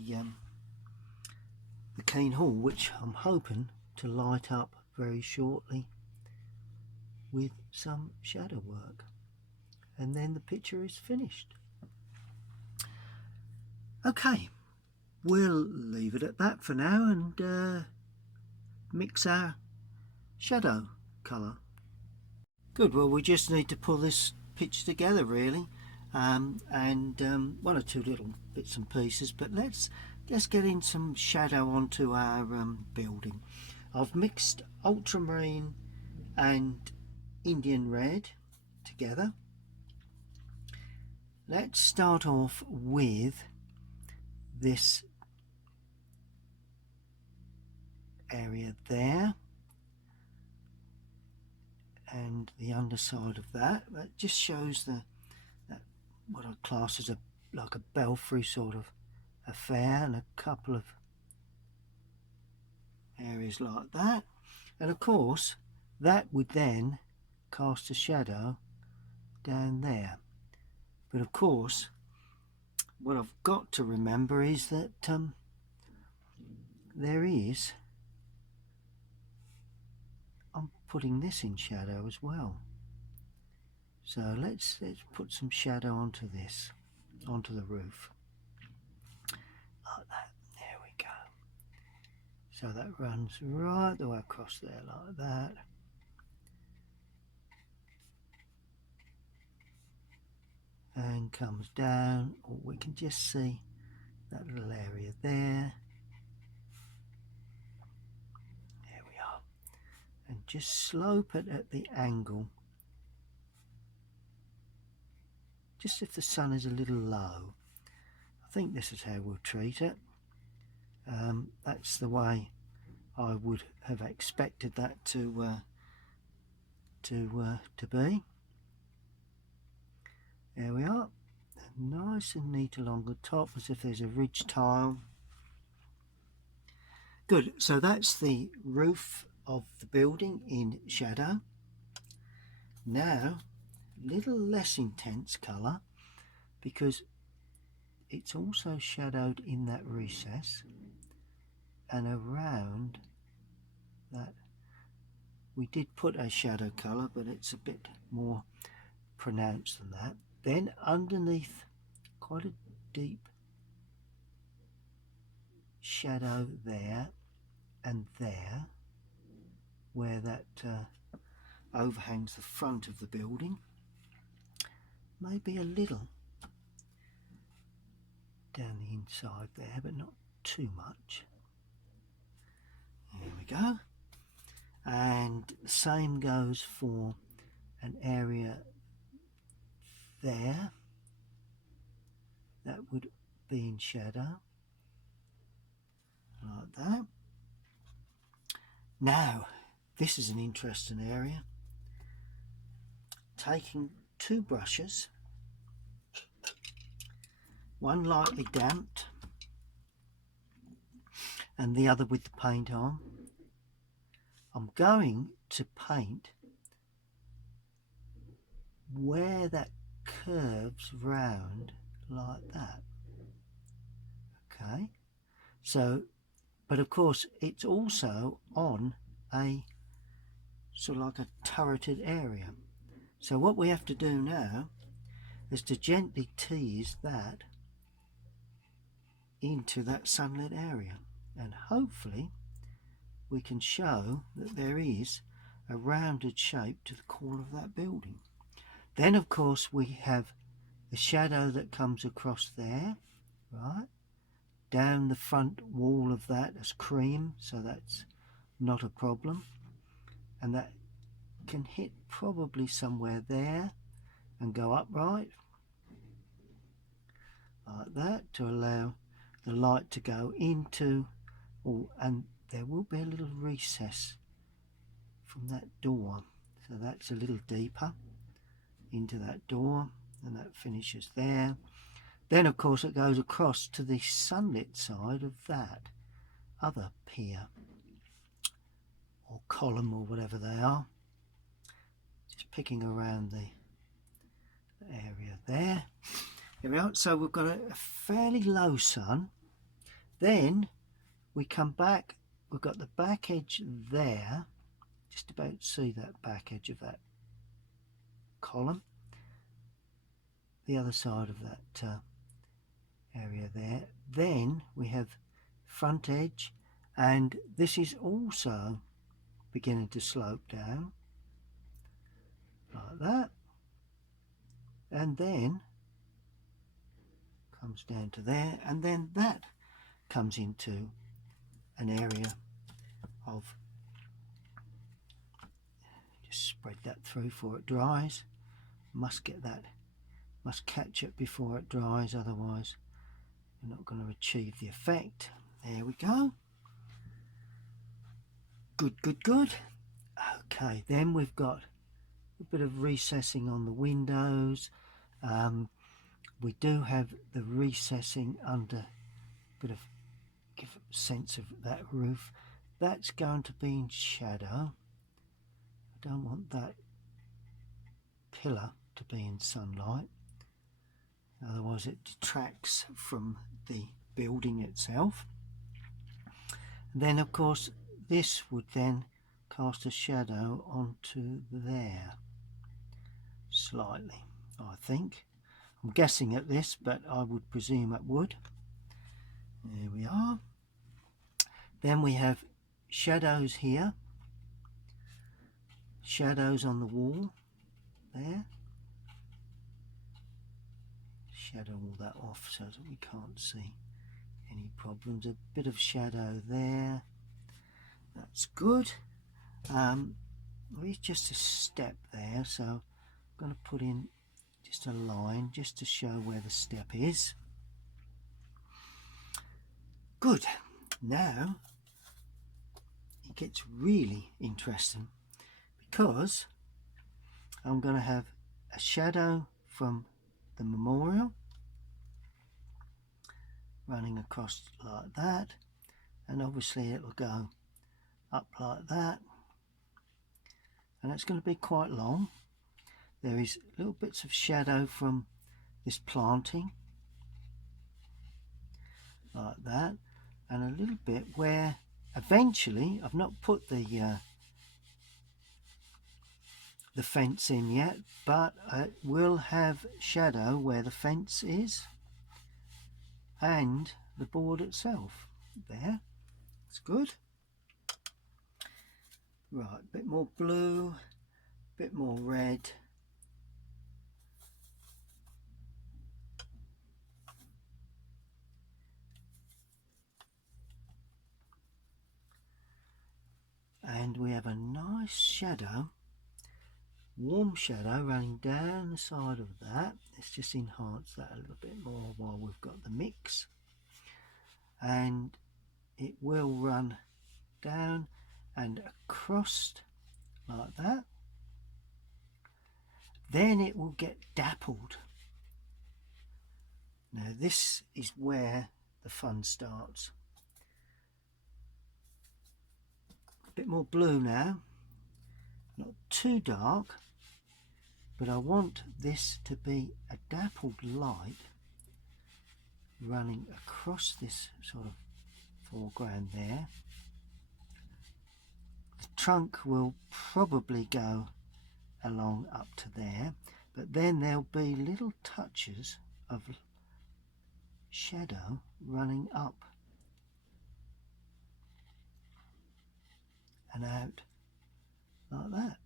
Keene Hall, which I'm hoping to light up very shortly with some shadow work, and then the picture is finished. Okay, we'll leave it at that for now and mix our shadow colour. Good, well we just need to pull this picture together really, and one or two little bits and pieces, but let's get in some shadow onto our building. I've mixed ultramarine and Indian red together. Let's start off with this area there and the underside of that. That just shows that what I class as like a belfry sort of affair, and a couple of areas like that. And of course that would then cast a shadow down there. But of course what I've got to remember is that I'm putting this in shadow as well. So let's put some shadow onto this, onto the roof. Like that. There we go. So that runs right the way across there like that. And comes down, or we can just see that little area there. There we are. And just slope it at the angle. Just if the sun is a little low. I think this is how we'll treat it. That's the way I would have expected that to be. There we are. Nice and neat along the top, as if there's a ridge tile. Good, so that's the roof of the building in shadow. Now, a little less intense colour, because it's also shadowed in that recess and around that. We did put a shadow colour, but it's a bit more pronounced than that. Then underneath, quite a deep shadow there and there, where that overhangs the front of the building. Maybe a little down the inside there, but not too much. There we go. And the same goes for an area there that would be in shadow, like that. Now this is an interesting area. Taking two brushes, one lightly damped and the other with the paint on, I'm going to paint where that curves round like that. Okay, so, but of course it's also on a sort of like a turreted area. So what we have to do now is to gently tease that into that sunlit area, and hopefully we can show that there is a rounded shape to the core of that building. Then of course we have the shadow that comes across there, right, down the front wall of that as cream, so that's not a problem, and that can hit probably somewhere there and go upright like that to allow the light to go into, and there will be a little recess from that door, so that's a little deeper into that door, and that finishes there. Then of course it goes across to the sunlit side of that other pier or column or whatever they are. Just picking around the area there. Here we are. So we've got a fairly low sun. Then we come back, we've got the back edge there, just about see that back edge of that column, the other side of that area there. Then we have front edge, and this is also beginning to slope down like that, and then comes down to there, and then that comes into an area of, just spread that through before it dries. Must catch it before it dries, otherwise you're not going to achieve the effect. There we go. Good. Okay, then we've got a bit of recessing on the windows. We do have the recessing under, a bit of, give a sense of that roof. That's going to be in shadow. I don't want that pillar to be in sunlight, otherwise it detracts from the building itself. And then of course this would then cast a shadow onto there slightly, I think. I'm guessing at this, but I would presume it would. There we are. Then we have shadows here, shadows on the wall there. Shadow all that off so that we can't see any problems. A bit of shadow there, that's good. It's just a step there, so I'm going to put in just a line just to show where the step is. Good. Now it gets really interesting, because I'm going to have a shadow from the memorial running across like that, and obviously it will go up like that, and it's going to be quite long. There is little bits of shadow from this planting like that, and a little bit where eventually, I've not put the fence in yet, but it will have shadow where the fence is and the board itself there. It's good. Right, a bit more blue, a bit more red. And we have a nice shadow, warm shadow running down the side of that. Let's just enhance that a little bit more while we've got the mix. And it will run down and across like that. Then it will get dappled. Now this is where the fun starts. A bit more blue now, not too dark, but I want this to be a dappled light running across this sort of foreground there. The trunk will probably go along up to there, but then there'll be little touches of shadow running up and out like that.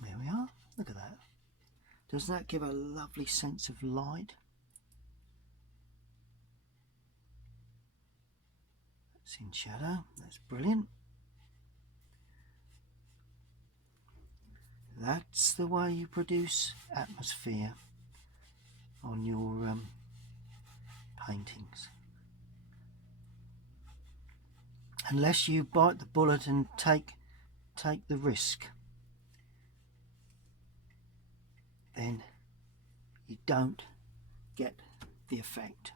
There we are. Look at that. Doesn't that give a lovely sense of light? That's in shadow. That's brilliant. That's the way you produce atmosphere on your paintings. Unless you bite the bullet and take the risk, then you don't get the effect.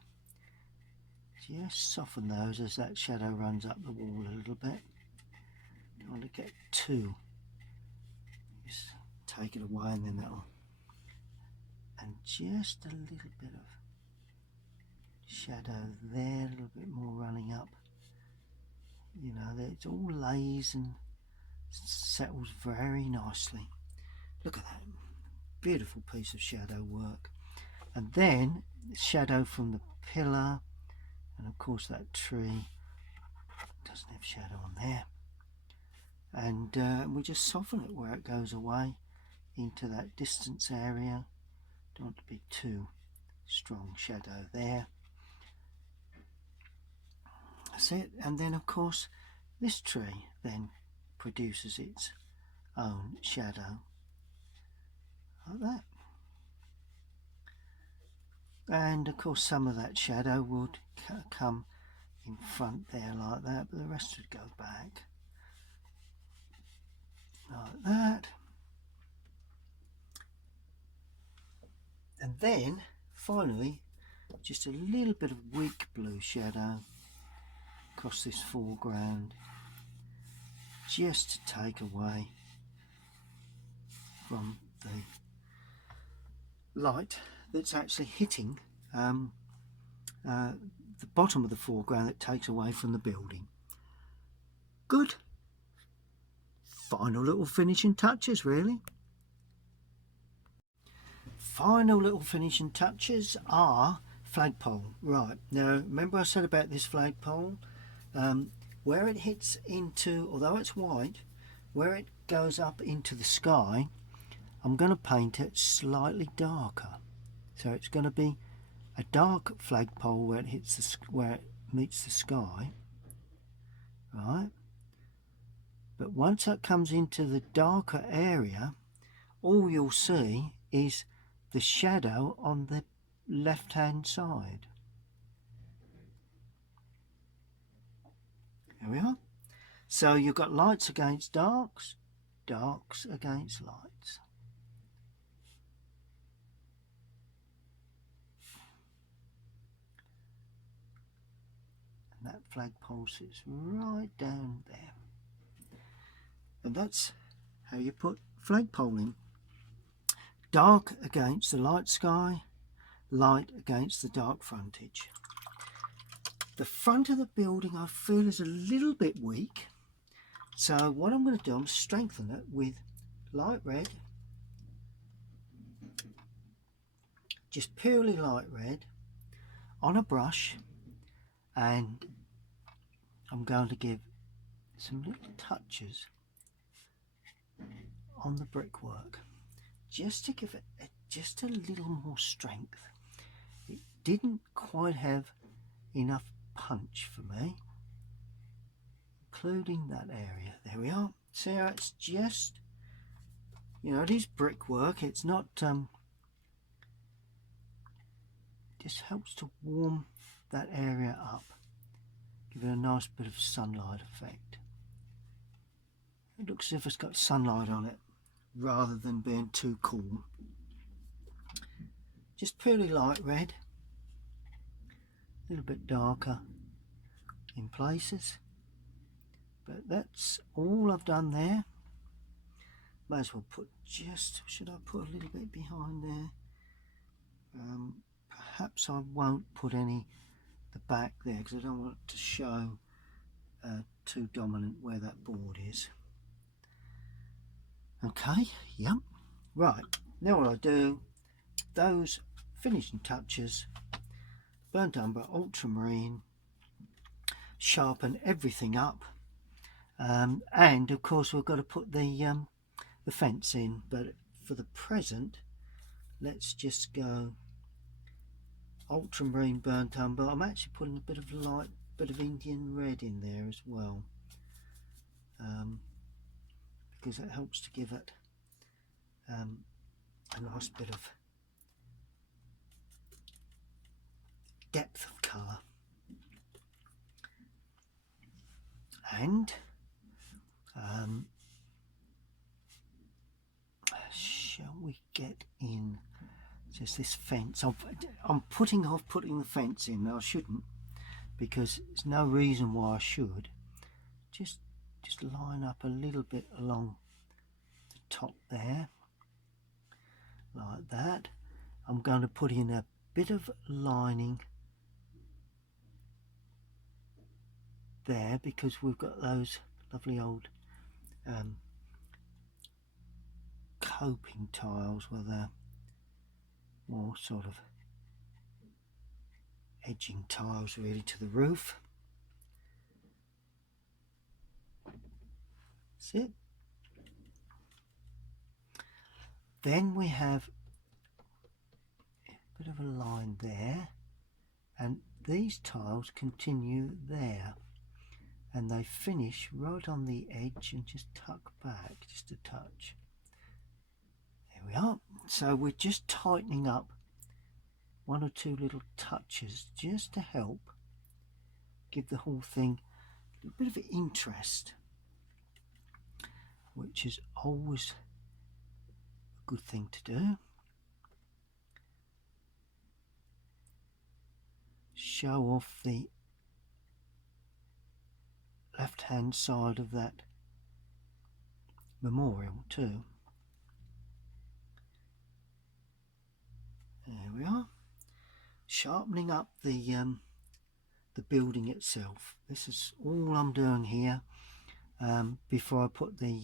Just soften those as that shadow runs up the wall a little bit. Don't want to get too. Just take it away, and then that'll. And just a little bit of shadow there, a little bit more running up. You know, it all lays and settles very nicely. Look at that beautiful piece of shadow work. and then shadow from the pillar, and of course that tree doesn't have shadow on there, and we just soften it where it goes away into that distance area. Don't want to be too strong shadow there. That's it. And then of course this tree then produces its own shadow like that, and of course some of that shadow would come in front there like that, but the rest would go back like that. And then finally just a little bit of weak blue shadow across this foreground, just to take away from the light that's actually hitting the bottom of the foreground, that takes away from the building. Good. Final little finishing touches, really. Final little finishing touches are flagpole. Right, now remember I said about this flagpole, where it hits into, although it's white, where it goes up into the sky, I'm going to paint it slightly darker. So it's going to be a dark flagpole where it hits where it meets the sky, right? But once that comes into the darker area, all you'll see is the shadow on the left hand side. There we are. So you've got lights against darks, darks against lights. And that flagpole sits right down there. And that's how you put flagpole in. Dark against the light sky, light against the dark frontage. The front of the building I feel is a little bit weak, so what I'm going to do, I'm strengthen it with light red, just purely light red on a brush, and I'm going to give some little touches on the brickwork just to give it just a little more strength. It didn't quite have enough punch for me, including that area. There we are. See how it's just, you know, it is brickwork, it's not just helps to warm that area up, give it a nice bit of sunlight effect. It looks as if it's got sunlight on it rather than being too cool. Just purely light red, a little bit darker in places, but that's all I've done there. May as well put just, should I put a little bit behind there? Perhaps I won't put any the back there because I don't want it to show too dominant where that board is. Okay, yep. Right, now what I do, those finishing touches, burnt umber, ultramarine, sharpen everything up, and of course we've got to put the fence in, but for the present let's just go ultramarine, burnt umber. I'm actually putting a bit of light, bit of Indian red in there as well, because it helps to give it a nice bit of depth of colour. And shall we get in just this fence? I'm putting off putting the fence in. I shouldn't, because there's no reason why I should. Just line up a little bit along the top there, like that. I'm going to put in a bit of lining there because we've got those lovely old coping tiles where they're more sort of edging tiles really to the roof. That's it. Then we have a bit of a line there, and these tiles continue there, and they finish right on the edge and just tuck back just a touch. There we are. So we're just tightening up one or two little touches just to help give the whole thing a bit of interest, which is always a good thing to do. Show off the left hand side of that memorial too. There we are. Sharpening up the building itself. This is all I'm doing here before I put the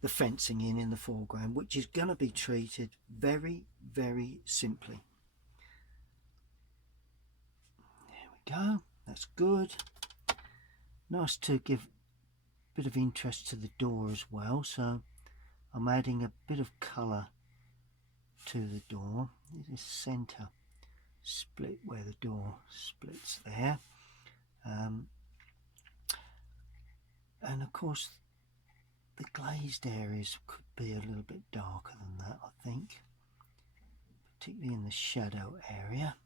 the fencing in the foreground, which is going to be treated very, very simply. There we go. That's good. Nice to give a bit of interest to the door as well, so I'm adding a bit of colour to the door. This centre split where the door splits there, and of course the glazed areas could be a little bit darker than that, I think, particularly in the shadow area.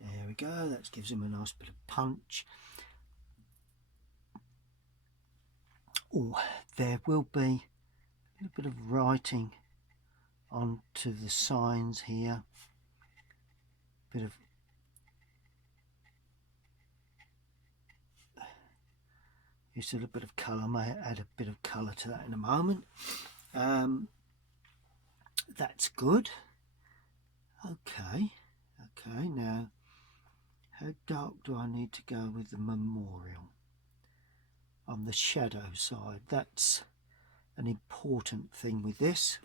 There we go, that gives them a nice bit of punch. Oh, there will be a little bit of writing onto the signs here. Bit of just a little bit of colour. I may add a bit of colour to that in a moment. That's good. Okay, now how dark do I need to go with the memorial on the shadow side? That's an important thing with this.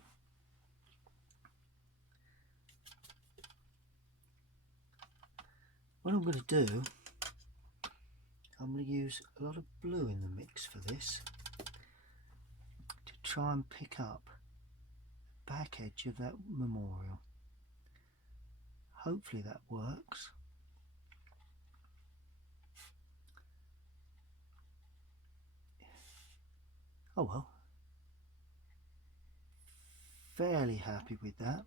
What I'm going to do, I'm going to use a lot of blue in the mix for this to try and pick up the back edge of that memorial. Hopefully that works. Oh well, fairly happy with that.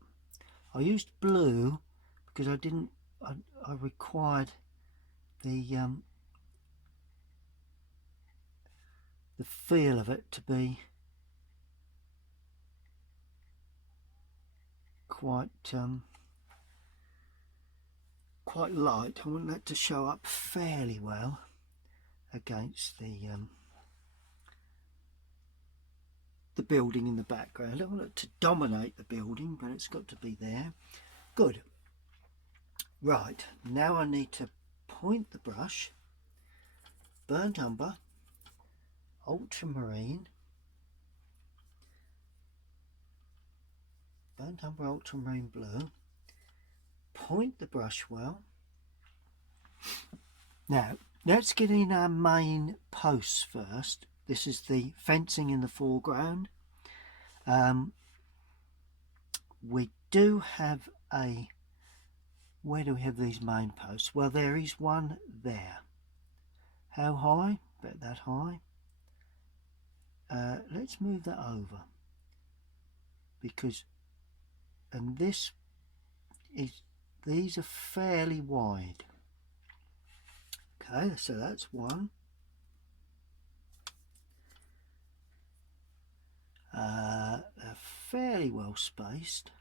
I used blue because I required the feel of it to be quite light. I want that to show up fairly well against the building in the background. I don't want it to dominate the building, but it's got to be there. Good. Right, now I need to point the brush, burnt umber, ultramarine, ultramarine blue, point the brush well. Now let's get in our main posts first. This is the fencing in the foreground. We do have a, where do we have these main posts? Well, there is one there. How high? About that high. Let's move that over, because, and this is, these are fairly wide. Okay, so that's one. They're fairly well spaced,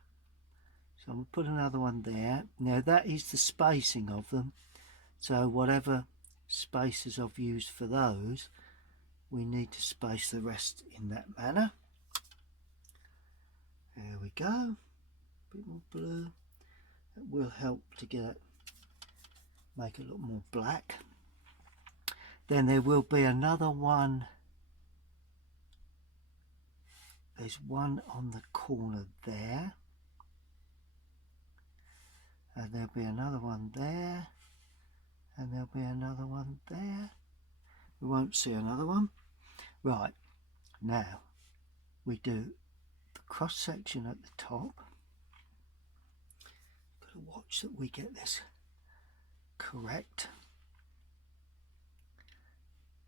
so I'm going to put another one there. Now that is the spacing of them, so whatever spaces I've used for those, we need to space the rest in that manner. There we go, a bit more blue. That will help to make it look more black. Then there will be another one there's one on the corner there, and there'll be another one there, and there'll be another one there. We won't see another one. Right, now we do the cross section at the top. Got to watch that we get this correct,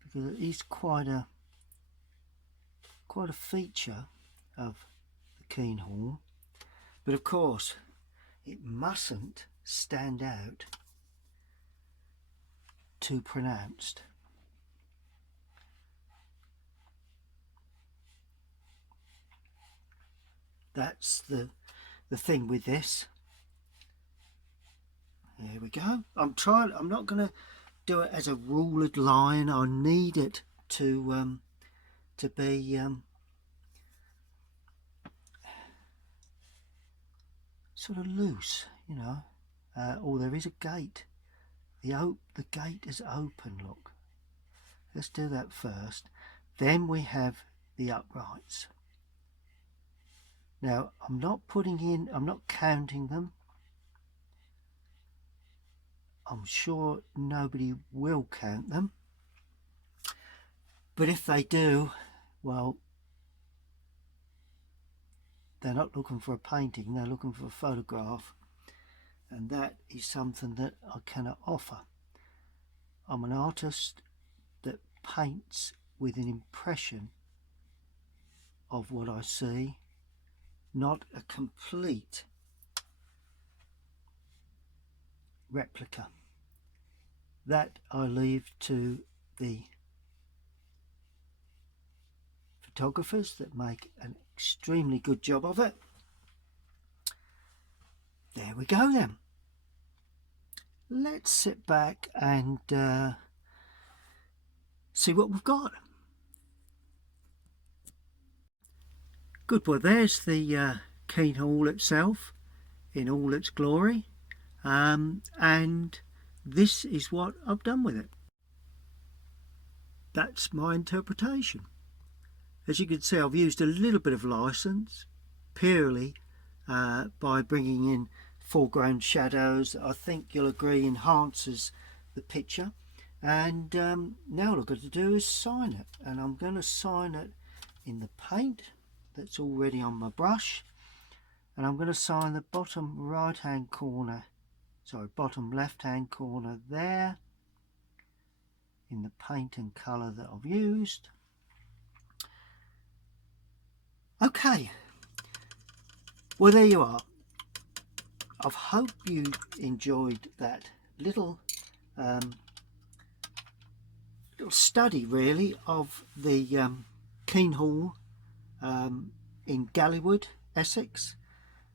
because it is quite a feature of the Keene Hall. But of course it mustn't stand out too pronounced. That's the thing with this. There we go. I'm not going to do it as a ruled line. I need it to be sort of loose, you know. Oh, there is a gate. The gate is open. Look. Let's do that first. Then we have the uprights. Now I'm not counting them. I'm sure nobody will count them, but if they do, well, they're not looking for a painting, they're looking for a photograph, and that is something that I cannot offer. I'm an artist that paints with an impression of what I see, not a complete replica. That I leave to the photographers that make an extremely good job of it. There we go then. Let's sit back and see what we've got. Good, well there's the Keene Hall itself in all its glory, and this is what I've done with it. That's my interpretation. As you can see, I've used a little bit of license purely by bringing in foreground shadows that I think you'll agree enhances the picture. And now all I've got to do is sign it, and I'm going to sign it in the paint that's already on my brush, and I'm going to sign the bottom right hand corner, sorry, bottom left hand corner there in the paint and colour that I've used. Okay, well there you are. I hope you enjoyed that little study really of the Keene Hall in Galleywood, Essex.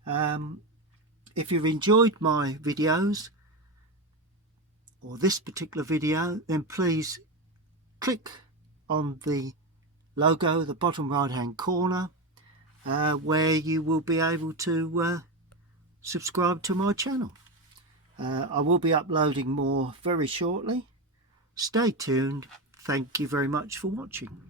If you've enjoyed my videos or this particular video, then please click on the logo at the bottom right hand corner where you will be able to subscribe to my channel. I will be uploading more very shortly. Stay tuned. Thank you very much for watching.